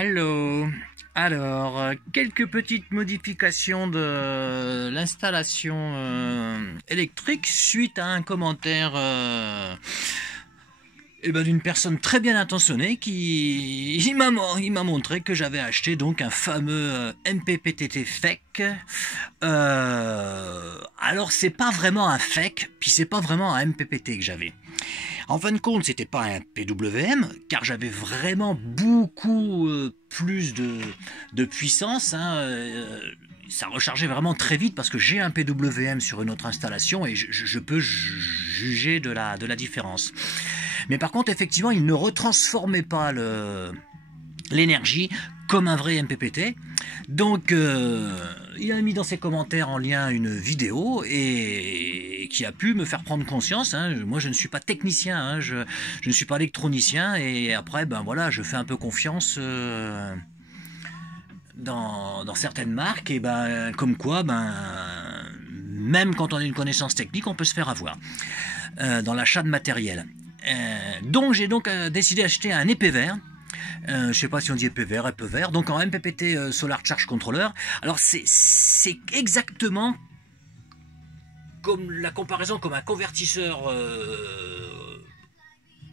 Hello. Alors, quelques petites modifications de l'installation électrique suite à un commentaire d'une personne très bien intentionnée qui il m'a montré que j'avais acheté donc un fameux MPPT fake. Alors c'est pas vraiment un fake, puis c'est pas vraiment un MPPT que j'avais. En fin de compte, c'était pas un PWM, car j'avais vraiment beaucoup plus de puissance. Ça rechargeait vraiment très vite parce que j'ai un PWM sur une autre installation et je peux juger de la différence. Mais par contre, effectivement, il ne retransformait pas l'énergie comme un vrai MPPT. Donc, il a mis dans ses commentaires en lien une vidéo et qui a pu me faire prendre conscience. Moi, je ne suis pas technicien, je ne suis pas électronicien. Et après, ben voilà, je fais un peu confiance dans certaines marques. Et ben, comme quoi, même quand on a une connaissance technique, on peut se faire avoir dans l'achat de matériel. Donc, j'ai décidé d'acheter un épée vert. Je ne sais pas si on dit épée vert, donc en MPPT Solar Charge Controller. Alors c'est exactement comme la comparaison comme un convertisseur,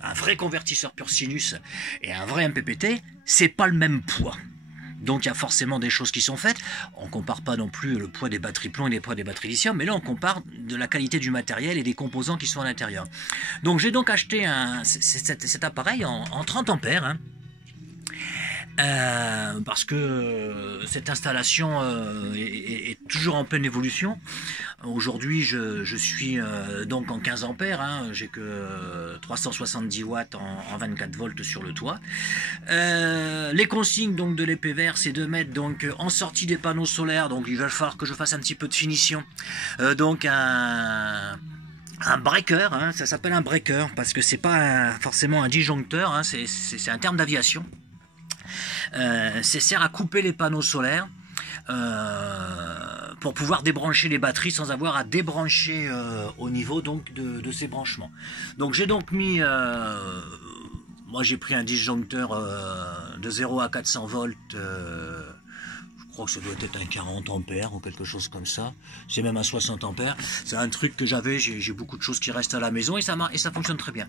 un vrai convertisseur pur sinus et un vrai MPPT, c'est pas le même poids. Donc il y a forcément des choses qui sont faites. On ne compare pas non plus le poids des batteries plomb et le poids des batteries lithium, mais là on compare de la qualité du matériel et des composants qui sont à l'intérieur. Donc j'ai donc acheté cet appareil en 30 ampères. Parce que cette installation est toujours en pleine évolution. Aujourd'hui, je suis donc en 15 ampères. J'ai que 370 watts en 24 volts sur le toit. Les consignes donc de l'épée vert, c'est de mettre donc en sortie des panneaux solaires. Donc il va falloir que je fasse un petit peu de finition. Donc un breaker, ça s'appelle un breaker parce que c'est pas forcément un disjoncteur. C'est un terme d'aviation. Ça sert à couper les panneaux solaires pour pouvoir débrancher les batteries sans avoir à débrancher au niveau donc de ces branchements. Donc j'ai donc mis, moi j'ai pris un disjoncteur de 0 à 400 volts. Je crois que ça doit être un 40 ampères ou quelque chose comme ça. C'est même un 60 ampères. C'est un truc que j'avais, j'ai beaucoup de choses qui restent à la maison et ça fonctionne très bien.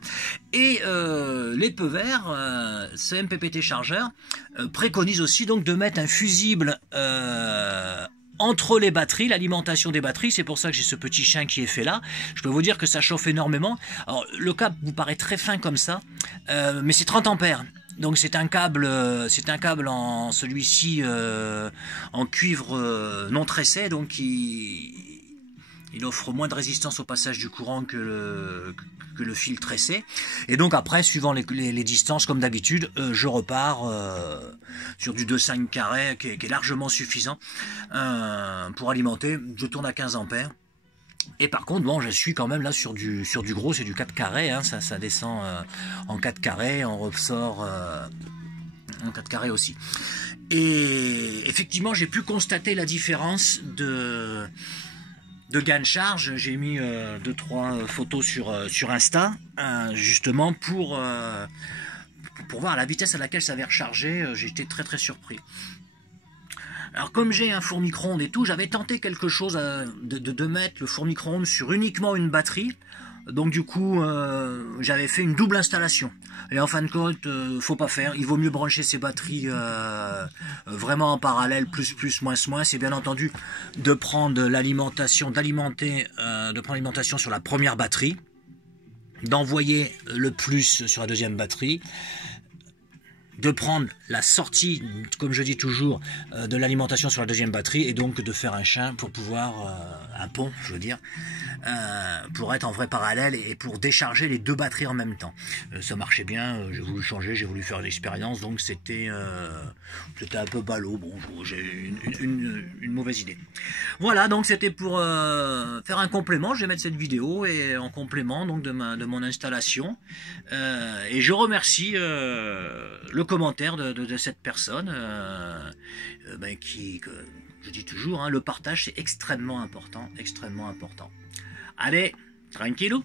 Et l'épée vert, ce MPPT chargeur, préconise aussi donc de mettre un fusible entre les batteries, l'alimentation des batteries. C'est pour ça que j'ai ce petit chien qui est fait là. Je peux vous dire que ça chauffe énormément. Alors le câble vous paraît très fin comme ça, mais c'est 30 ampères. Donc c'est un câble en celui-ci en cuivre non tressé, donc il offre moins de résistance au passage du courant que le fil tressé. Et donc après, suivant les distances, comme d'habitude, je repars sur du 2,5 carré qui est largement suffisant pour alimenter. Je tourne à 15 ampères. Et par contre, bon, je suis quand même là sur du gros, c'est du 4 carré, ça descend en 4 carré, on ressort en 4 carré aussi. Et effectivement, j'ai pu constater la différence de gain de charge. J'ai mis 2-3 photos sur Insta, justement pour voir la vitesse à laquelle ça avait rechargé. J'étais très très surpris. Alors comme j'ai un four micro-ondes et tout, j'avais tenté quelque chose de mettre le four micro-ondes sur uniquement une batterie. Donc du coup, j'avais fait une double installation. Et en fin de compte, faut pas faire. Il vaut mieux brancher ces batteries vraiment en parallèle, plus, moins. C'est bien entendu de prendre l'alimentation, d'alimenter l'alimentation sur la première batterie, d'envoyer le plus sur la deuxième batterie, de prendre la sortie, comme je dis toujours, de l'alimentation sur la deuxième batterie et donc de faire un chein pour pouvoir, un pont, je veux dire, pour être en vrai parallèle et pour décharger les deux batteries en même temps. Ça marchait bien, j'ai voulu changer, j'ai voulu faire une expérience, donc c'était un peu ballot, bon, j'ai une mauvaise idée. Voilà, donc c'était pour faire un complément, je vais mettre cette vidéo et en complément donc de mon installation. Et je remercie le commentaire de cette personne je dis toujours, le partage c'est extrêmement important, Allez, tranquillou.